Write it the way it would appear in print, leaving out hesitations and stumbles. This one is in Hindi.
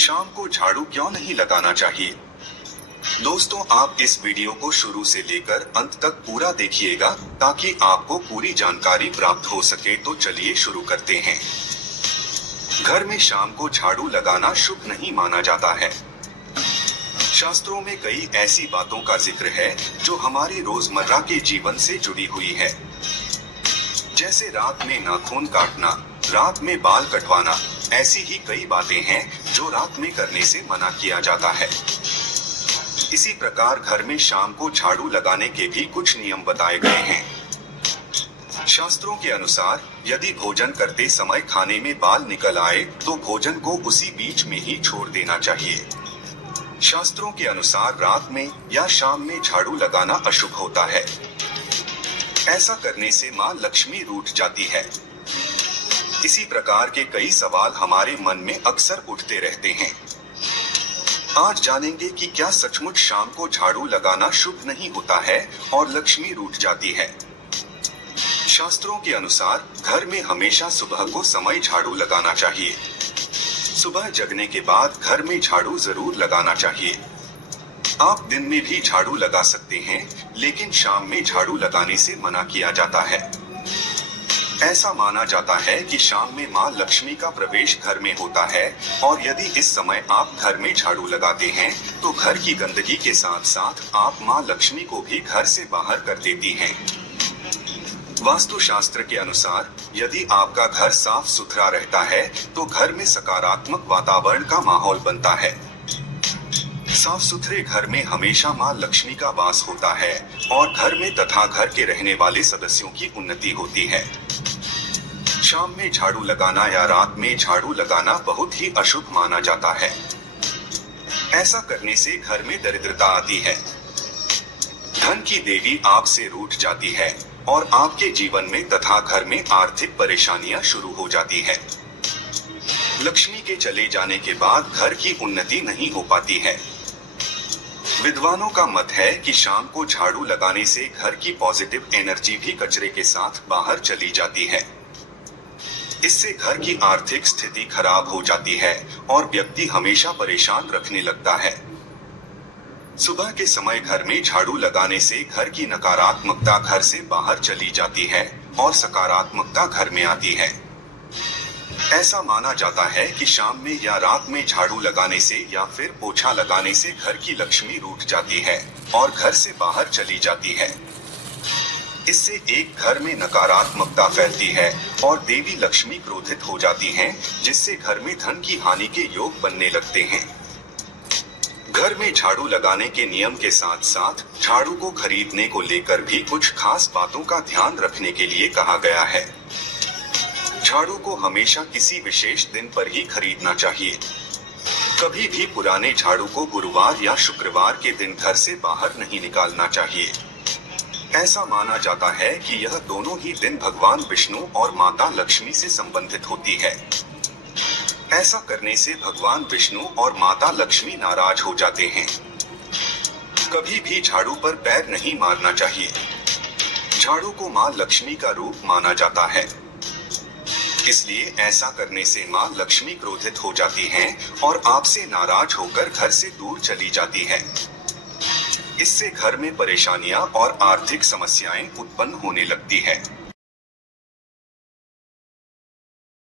शाम को झाड़ू क्यों नहीं लगाना चाहिए? दोस्तों, आप इस वीडियो को शुरू से लेकर अंत तक पूरा देखिएगा ताकि आपको पूरी जानकारी प्राप्त हो सके। तो चलिए शुरू करते हैं। घर में शाम को झाड़ू लगाना शुभ नहीं माना जाता है। शास्त्रों में कई ऐसी बातों का जिक्र है जो हमारे रोजमर्रा के जीवन से जुड़ी हुई है, जैसे रात में नाखून काटना, रात में बाल कटवाना। ऐसी ही कई बातें हैं जो रात में करने से मना किया जाता है। इसी प्रकार घर में शाम को झाड़ू लगाने के भी कुछ नियम बताए गए हैं। शास्त्रों के अनुसार यदि भोजन करते समय खाने में बाल निकल आए तो भोजन को उसी बीच में ही छोड़ देना चाहिए। शास्त्रों के अनुसार रात में या शाम में झाड़ू लगाना अशुभ होता है। ऐसा करने से मां लक्ष्मी रूठ जाती है। इसी प्रकार के कई सवाल हमारे मन में अक्सर उठते रहते हैं। आज जानेंगे कि क्या सचमुच शाम को झाड़ू लगाना शुभ नहीं होता है और लक्ष्मी रूठ जाती है। शास्त्रों के अनुसार घर में हमेशा सुबह को समय झाड़ू लगाना चाहिए। सुबह जगने के बाद घर में झाड़ू जरूर लगाना चाहिए। आप दिन में भी झाड़ू लगा सकते हैं, लेकिन शाम में झाड़ू लगाने से मना किया जाता है। ऐसा माना जाता है कि शाम में मां लक्ष्मी का प्रवेश घर में होता है और यदि इस समय आप घर में झाड़ू लगाते हैं तो घर की गंदगी के साथ साथ आप मां लक्ष्मी को भी घर से बाहर कर देती हैं। वास्तुशास्त्र के अनुसार यदि आपका घर साफ सुथरा रहता है तो घर में सकारात्मक वातावरण का माहौल बनता है। साफ सुथरे घर में हमेशा मां लक्ष्मी का वास होता है और घर में तथा घर के रहने वाले सदस्यों की उन्नति होती है। शाम में झाड़ू लगाना या रात में झाड़ू लगाना बहुत ही अशुभ माना जाता है। ऐसा करने से घर में दरिद्रता आती है, धन की देवी आपसे रूठ जाती है और आपके जीवन में तथा घर में आर्थिक परेशानियां शुरू हो जाती है। लक्ष्मी के चले जाने के बाद घर की उन्नति नहीं हो पाती है। विद्वानों का मत है कि शाम को झाड़ू लगाने से घर की पॉजिटिव एनर्जी भी कचरे के साथ बाहर चली जाती है। इससे घर की आर्थिक स्थिति खराब हो जाती है और व्यक्ति हमेशा परेशान रखने लगता है। सुबह के समय घर में झाड़ू लगाने से घर की नकारात्मकता घर से बाहर चली जाती है और सकारात्मकता घर में आती है। ऐसा माना जाता है कि शाम में या रात में झाड़ू लगाने से या फिर पोछा लगाने से घर की लक्ष्मी रूठ जाती है और घर से बाहर चली जाती है। इससे एक घर में नकारात्मकता फैलती है और देवी लक्ष्मी क्रोधित हो जाती हैं, जिससे घर में धन की हानि के योग बनने लगते हैं। घर में झाड़ू लगाने के नियम के साथ साथ झाड़ू को खरीदने को लेकर भी कुछ खास बातों का ध्यान रखने के लिए कहा गया है। झाड़ू को हमेशा किसी विशेष दिन पर ही खरीदना चाहिए। कभी भी पुराने झाड़ू को गुरुवार या शुक्रवार के दिन घर से बाहर नहीं निकालना चाहिए। ऐसा माना जाता है कि यह दोनों ही दिन भगवान विष्णु और माता लक्ष्मी से संबंधित होती है। ऐसा करने से भगवान विष्णु और माता लक्ष्मी नाराज हो जाते हैं। कभी भी झाड़ू पर पैर नहीं मारना चाहिए। झाड़ू को मां लक्ष्मी का रूप माना जाता है, इसलिए ऐसा करने से मां लक्ष्मी क्रोधित हो जाती हैं और आपसे नाराज होकर घर से दूर चली जाती है। इससे घर में परेशानियां और आर्थिक समस्याएं उत्पन्न होने लगती है।